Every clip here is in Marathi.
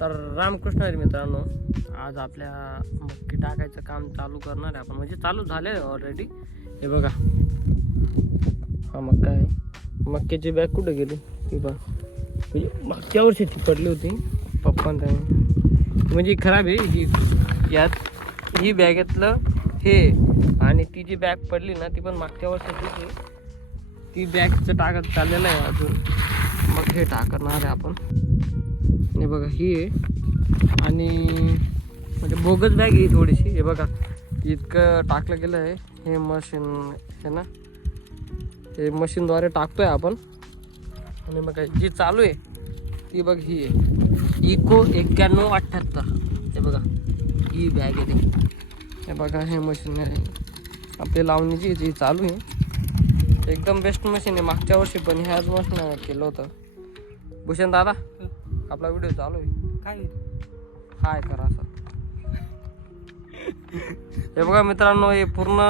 तर रामकृष्ण हरी मित्रांनो, आज आपल्या मक्की टाकायचं काम चालू करणार आहे आपण, म्हणजे चालू झाले ऑलरेडी. हे बघा, हा मक्का आहे. मक्क्याची बॅग कुठे गेली ती बघा, म्हणजे मागच्या वर्षी ती पडली होती पप्पांना, म्हणजे खराब आहे ही. यात ही बॅगेतलं हे आणि ती जी बॅग पडली ना ती पण मागच्या वर्षाची. ती बॅगचं टाकत चाललेलं आहे अजून, मग हे टाकणार आहे आपण. हे बघा ही आहे, आणि म्हणजे बोगस बॅग आहे थोडीशी. हे बघा इतकं टाकलं गेलं आहे. हे मशीन आहे ना, हे मशीनद्वारे टाकतोय आपण. आणि मग जी चालू आहे ती बघ ही आहे, इको 9178. हे बघा ही बॅग आहे ती. हे बघा हे मशीन आहे आपली लावणीची, जी चालू आहे. एकदम बेस्ट मशीन आहे. मागच्या वर्षी पण ह्याच मशीन केलं होतं. भूषण दादा, आपला व्हिडिओ चालू आहे, काय हाय करा असं. हे बघा मित्रांनो, हे पूर्ण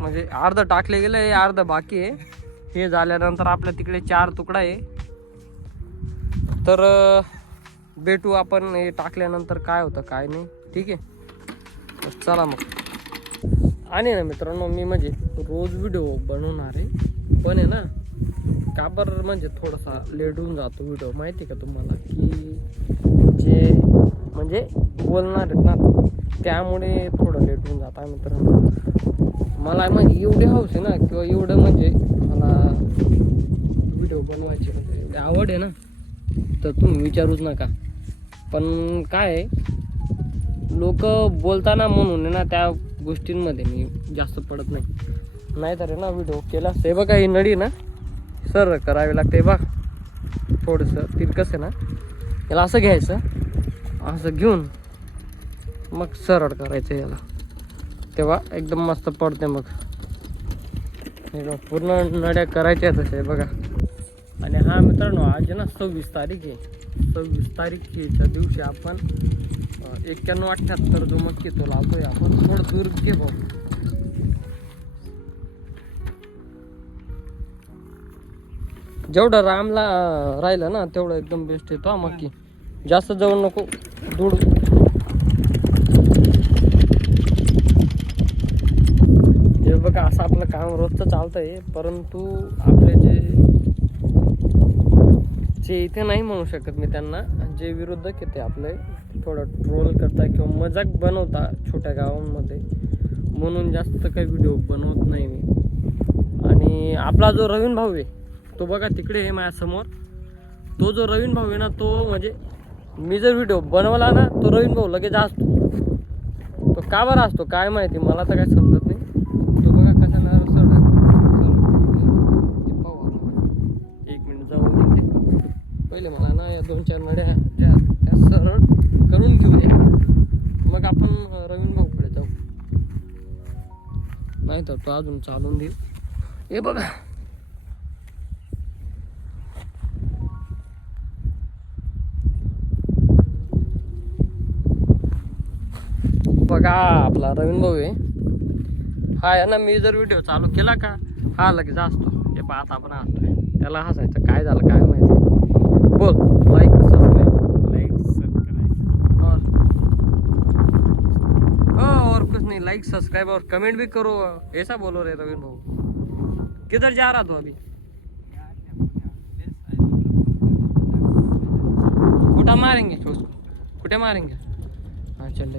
म्हणजे अर्ध टाकले गेलं, हे अर्ध बाकी आहे. हे झाल्यानंतर आपल्या तिकडे 4 तुकडा आहे. तर भेटू आपण हे टाकल्यानंतर काय होतं काय नाही, ठीक आहे. चला मग. आणि ना मित्रांनो, मी म्हणजे रोज व्हिडिओ बनवणार आहे, पण आहे ना का बरं म्हणजे थोडासा लेट होऊन जातो व्हिडिओ, माहिती आहे का तुम्हाला, की जे म्हणजे बोलणार आहेत ना त्यामुळे थोडं लेट होऊन जातं आहे मित्रांनो. मला म्हणजे एवढी हौस आहे ना, किंवा एवढं म्हणजे मला व्हिडिओ बनवायचे म्हणजे एवढी आवड आहे ना, तर तुम्ही विचारूच नका. पण काय आहे, लोक बोलताना म्हणून आहे ना त्या गोष्टींमध्ये मी जास्त पडत नाही. नाहीतर आहे ना व्हिडिओ केला असतं. हे बघा ही नळी ना सर करावी लागते बघ, थोडंसं तिरकस आहे ना, याला असं घ्यायचं, असं घेऊन मग सरळ करायचं याला, तेव्हा एकदम मस्त पडते. मग हे पूर्ण नड्या करायच्या तसे बघा. आणि हा मित्रांनो, आज आहे ना 26 तारीख आहे. 26 तारीखच्या दिवशी आपण 9178 जो मक्की तो लावतोय आपण. थोडं दूर घे भाऊ. जेवढं रामला राहिलं ना तेवढं एकदम बेस्ट येतो मक्की. जास्त जवळ नको, दूर. हे बघा असं आपलं काम रोजचं चालतंय, परंतु आपले जे इथे नाही म्हणू शकत मी त्यांना, जे विरोधक येते आपले थोडं ट्रोल करता किंवा मजाक बनवता छोट्या गावांमध्ये, म्हणून जास्त काही व्हिडिओ बनवत नाही मी. आणि आपला जो रवीन भाऊ आहे तो बघा तिकडे आहे माझ्यासमोर. तो जो रवीन भाऊ आहे ना, तो म्हणजे मी जर व्हिडिओ बनवला ना तो रवीन भाऊ लगेच असतो. तो का बरं असतो काय माहिती, मला तर काय समजत नाही. तो बघा कशाला सरळ एक मिनिट जाऊ तिकडे. पहिले मला ना या 2-4 नड्या त्या सरळ करून घेऊ द्या, मग आपण रवीन भाऊकडे जाऊ. नाही तर तो अजून चालून देईल. हे बघा बघा आपला रवीन भाऊ आहे हा आहे ना. मी जर व्हिडिओ चालू केला का हा लगेच असतो. हे पाहता आपण असतोय, त्याला हसायचं काय झालं काय माहिती. बोल लाईक सब्सक्राइब और कुछ नहीं, लाइक सब्सक्राइब और कमेंट भी करो. ऐसा बोलो रे रवीन भाऊ. किधर जा रहा तू अभी? कुटा मारेंगे उसको, कुटे मारेंगे. हाँ चल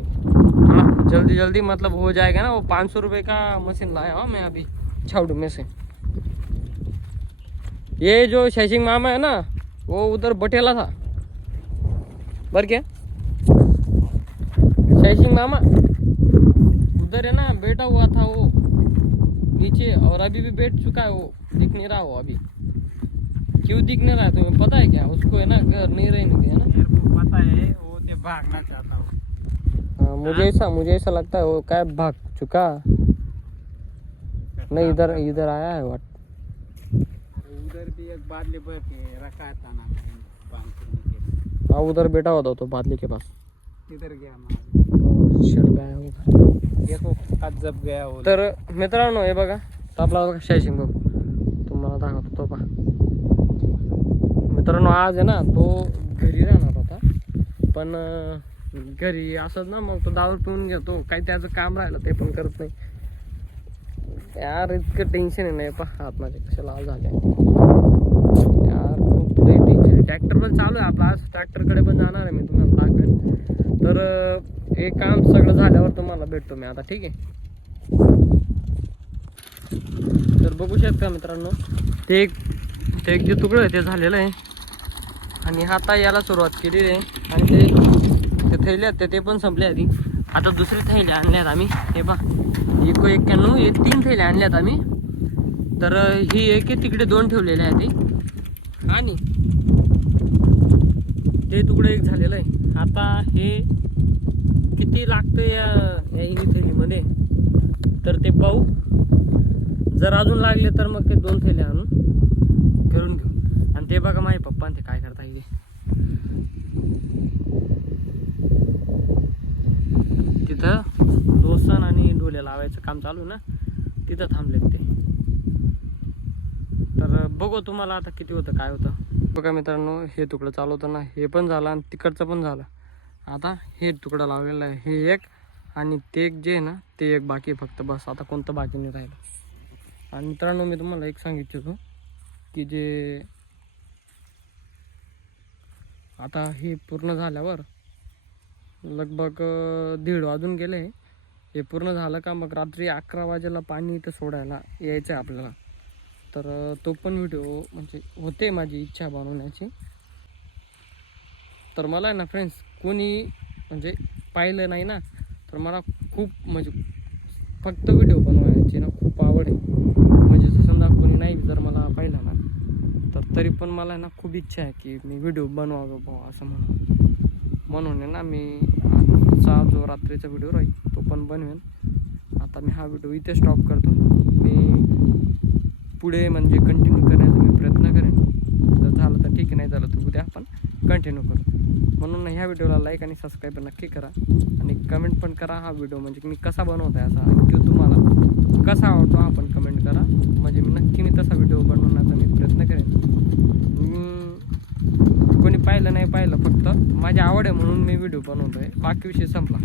हाँ जल्दी जल्दी मतलब हो जाएगा ना. वो 500 रुपये का मशीन लाया हूँ मैं अभी छाउड में से. ये जो शैसिंग मामा है ना वो उधर बटेला था बर क्या. शैसिंग मामा उधर है ना बैठा हुआ था वो नीचे, और अभी भी बैठ चुका है वो. दिख नहीं रहा वो अभी. क्यों दिख नहीं रहा है तुम्हें पता है क्या? उसको है ना घर नहीं रहने दिया ना. मेरे को पता है वो तो भागना चाहता हूँ. हाँ मुझे ऐसा लगता है वो क्या भाग चुका नहीं. इधर आया है वाट. उधर भी एक बादली भर के रखा था ना 500 नीचे. हाँ उधर बैठा हुआ था तो बादली के पास. इधर गया मार. शेड पे आया होगा. देखो आज जब गया वो. तर मित्रांनो हे बघा आपला बघा शैशिंग भाऊ, तुम्हाला दाखवतो तो पहा मित्रांनो. आज आहे ना तो घरी राहणार होता, पण घरी असत ना मग तो दारू पिऊन घेतो, काही त्याचं काम राहिलं ते पण करत नाही यार. इतकं टेन्शन आहे नाही पहा हात माझे कशा लाल झाले यार, खूप लई टेन्शन आहे. ट्रॅक्टर पण चालू आहे आपला, आज ट्रॅक्टरकडे पण जाणार आहे मी, तुम्हाला दाखवेन. तर हे काम सगळं झाल्यावर तुम्हाला भेटतो मी आता, ठीक आहे. तर बघू शकता मित्रांनो, ते एक जे तुकडं आहे ते झालेलं आहे आणि आता याला सुरुवात केलेली आहे. आणि ते थैले आहेत ते पण संपले आधी. आता दुसरे थैले आणल्यात आम्ही, हे पहा 91 हे 3 थैले आणल्यात आम्ही. तर ही एक आहे, तिकडे 2 ठेवलेले आहे ते, आणि ते तुकडं एक झालेलं आहे. आता हे किती लागतं या थैलीमध्ये तर ते पाहू. जर अजून लागले तर मग ते 2 थैले आणून करून घेऊ. आणि ते बघा माझे पप्पा ते काय करता इथे, तिथं लोसन आणि ढोले लावायचं काम चालू ना, तिथं थांबलेत ते. तर बघू तुम्हाला आता किती होतं काय होतं. बघा मित्रांनो, हे तुकडं चालवतं ना, हे पण झालं आणि तिकडचं पण झालं. आता हे तुकडं लावलेलं आहे, हे एक, आणि ते एक जे आहे ना ते एक बाकी फक्त, बस आता कोणतं बाकी नाही राहिलं. आणि मित्रांनो मी तुम्हाला एक सांगितलं की जे आता हे पूर्ण झाल्यावर लगभग 1:30 वाजून गेले. हे पूर्ण झालं का मग रात्री 11 वाजेला पाणी इथं सोडायला यायचं आहे आपल्याला. तर तो पण व्हिडिओ म्हणजे होते माझी इच्छा बनवण्याची. तर मला आहे ना फ्रेंड्स, कोणी म्हणजे पाहिलं नाही ना, तर मला खूप म्हणजे फक्त व्हिडिओ बनवायची ना खूप आवड आहे. म्हणजे समजा कोणी नाही जर मला पाहिलं ना, तर तरी पण मला ना खूप इच्छा आहे की मी व्हिडिओ बनवावं भाऊ असं म्हणून आहे ना मी आजचा जो रात्रीचा व्हिडिओ राहील तो पण बनवेन. आता मी हा व्हिडिओ इथे स्टॉप करतो. मी पुढे म्हणजे कंटिन्यू करण्याचा मी प्रयत्न करेन. जर झालं तर ठीक आहे, नाही झालं तर उद्या आपण कंटिन्यू करू. म्हणून ह्या व्हिडिओला लाईक आणि सबस्क्राईब नक्की करा आणि कमेंट पण करा हा व्हिडिओ म्हणजे मी कसा बनवत आहे असा, आणि तो तुम्हाला कसा आवडतो हा पण कमेंट करा. म्हणजे मी तसा व्हिडिओ बनवण्याचा मी प्रयत्न करेन. कोणी पाहिलं नाही पाहिलं, फक्त माझी आवड आहे म्हणून मी व्हिडिओ बनवतो आहे, बाकी विषय संपला.